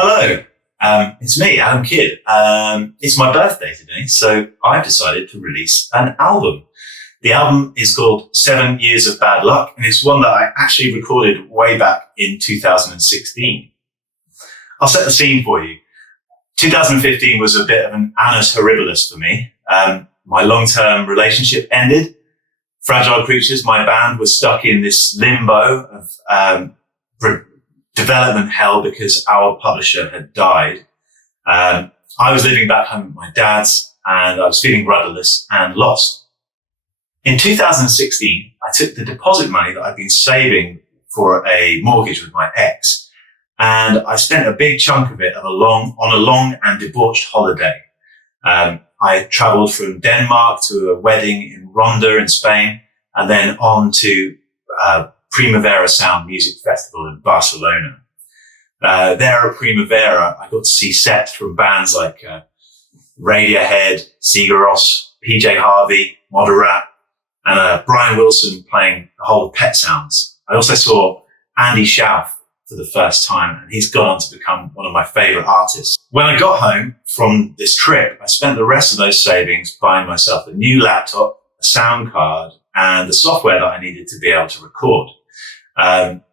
Hello, it's me, Adam Kidd. It's my birthday today, so I've decided to release an album. The album is called 7 Years of Bad Luck, and it's one that I actually recorded way back in 2016. I'll set the scene for you. 2015 was a bit of an annus horribilis for me. My long-term relationship ended. Fragile Creatures, my band, was stuck in this limbo of development hell because our publisher had died. I was living back home with my dad's, and I was feeling rudderless and lost. In 2016, I took the deposit money that I'd been saving for a mortgage with my ex, and I spent a big chunk of it on a long and debauched holiday. I traveled from Denmark to a wedding in Ronda in Spain, and then on to Primavera Sound Music Festival in Barcelona. There at Primavera, I got to see sets from bands like Radiohead, Sigur Rós, PJ Harvey, Moderat, and Brian Wilson playing the whole Pet Sounds. I also saw Andy Schauf for the first time, and he's gone on to become one of my favorite artists. When I got home from this trip, I spent the rest of those savings buying myself a new laptop, a sound card, and the software that I needed to be able to record.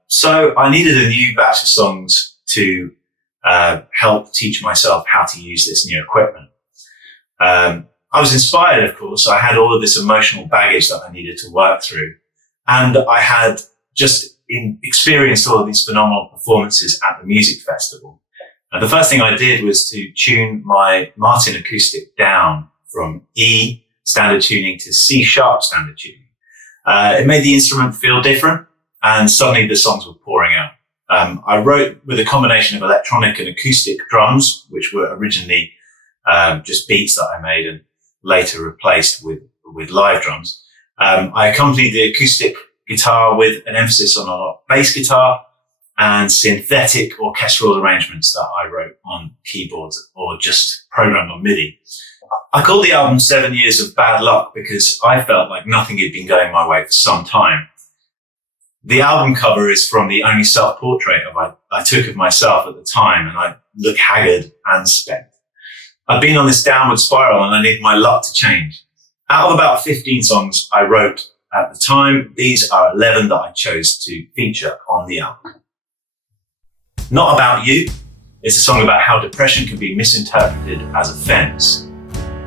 So I needed a new batch of songs to help teach myself how to use this new equipment. I was inspired, of course. I had all of this emotional baggage that I needed to work through. And I had just experienced all of these phenomenal performances at the music festival. And the first thing I did was to tune my Martin acoustic down from E standard tuning to C sharp standard tuning. It made the instrument feel different, and suddenly the songs were pouring out. I wrote with a combination of electronic and acoustic drums, which were originally just beats that I made and later replaced with live drums. I accompanied the acoustic guitar with an emphasis on a lot of bass guitar and synthetic orchestral arrangements that I wrote on keyboards or just programmed on MIDI. I called the album 7 Years of Bad Luck because I felt like nothing had been going my way for some time. The album cover is from the only self-portrait I took of myself at the time, and I look haggard and spent. I've been on this downward spiral and I need my luck to change. Out of about 15 songs I wrote at the time, these are 11 that I chose to feature on the album. Not About You is a song about how depression can be misinterpreted as offense.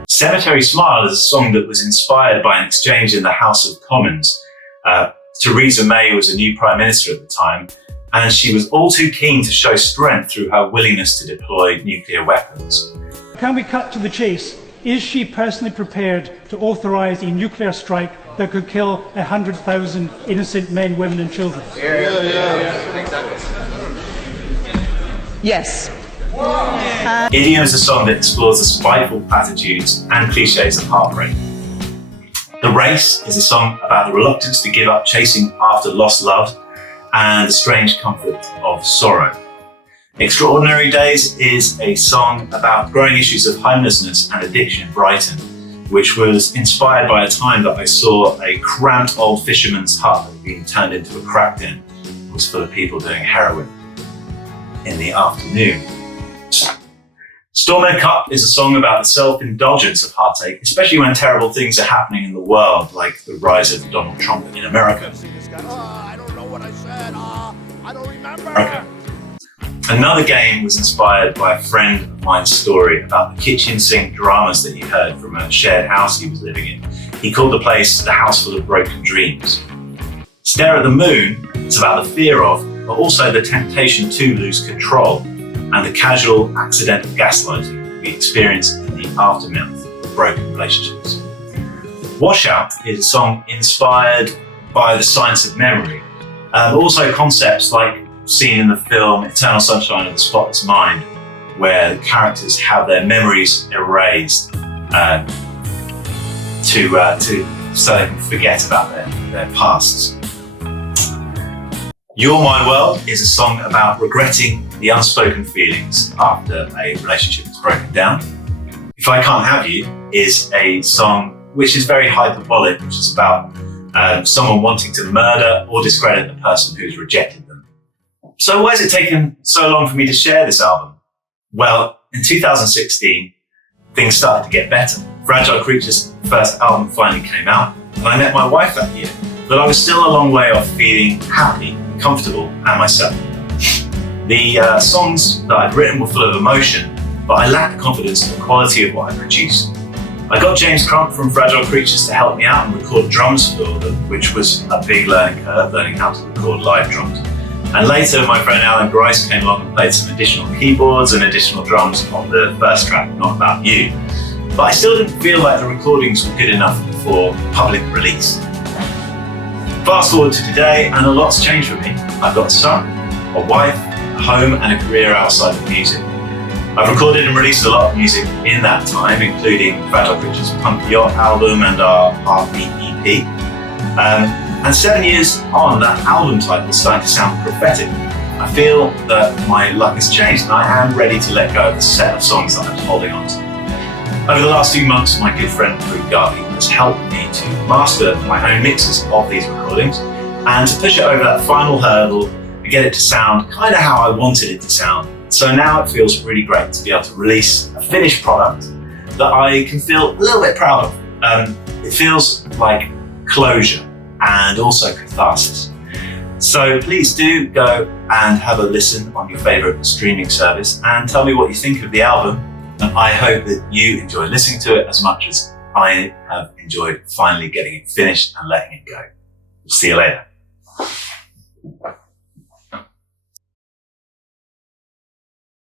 Cemetery Smile is a song that was inspired by an exchange in the House of Commons. Theresa May was a new Prime Minister at the time, and she was all too keen to show strength through her willingness to deploy nuclear weapons. Can we cut to the chase? Is she personally prepared to authorise a nuclear strike that could kill 100,000 innocent men, women and children? Yes. Idiom is a song that explores the spiteful platitudes and cliches of heartbreak. The Race is a song about the reluctance to give up chasing after lost love and the strange comfort of sorrow. Extraordinary Days is a song about growing issues of homelessness and addiction in Brighton, which was inspired by a time that I saw a cramped old fisherman's hut that had been turned into a crack den. It was full of people doing heroin in the afternoon. Storm in a Cup is a song about the self-indulgence of heartache, especially when terrible things are happening in the world, like the rise of Donald Trump in America. I don't know what I said. I don't remember. Okay. Another Game was inspired by a friend of mine's story about the kitchen sink dramas that he heard from a shared house he was living in. He called the place The House Full of Broken Dreams. Stare at the Moon is about the fear of, but also the temptation to lose control and the casual, accidental gaslighting we experience in the aftermath of broken relationships. Washout is a song inspired by the science of memory, but also concepts like seen in the film Eternal Sunshine of the Spotless Mind, where the characters have their memories erased so they can forget about their pasts. You're My World is a song about regretting the unspoken feelings after a relationship is broken down. If I Can't Have You is a song which is very hyperbolic, which is about someone wanting to murder or discredit the person who's rejected them. So why has it taken so long for me to share this album? Well, in 2016, things started to get better. Fragile Creatures' first album finally came out, and I met my wife that year, but I was still a long way off feeling happy, comfortable, and myself. The songs that I'd written were full of emotion, but I lacked the confidence in the quality of what I produced. I got James Crump from Fragile Creatures to help me out and record drums for them, which was a big learning curve, learning how to record live drums. And later, my friend Alan Grice came along and played some additional keyboards and additional drums on the first track, Not About You. But I still didn't feel like the recordings were good enough for public release. Fast forward to today, and a lot's changed for me. I've got a son, a wife, a home, and a career outside of music. I've recorded and released a lot of music in that time, including Fragile Creatures' Punk Yacht album and our Heartbeat EP. And 7 years on, that album title is starting to sound prophetic. I feel that my luck has changed and I am ready to let go of the set of songs that I'm holding on to. Over the last few months, my good friend Drew Garvey has helped me to master my own mixes of these recordings and to push it over that final hurdle and get it to sound kind of how I wanted it to sound. So now it feels really great to be able to release a finished product that I can feel a little bit proud of. It feels like closure and also catharsis. So please do go and have a listen on your favorite streaming service and tell me what you think of the album. And I hope that you enjoy listening to it as much as I have enjoyed finally getting it finished and letting it go. See you later.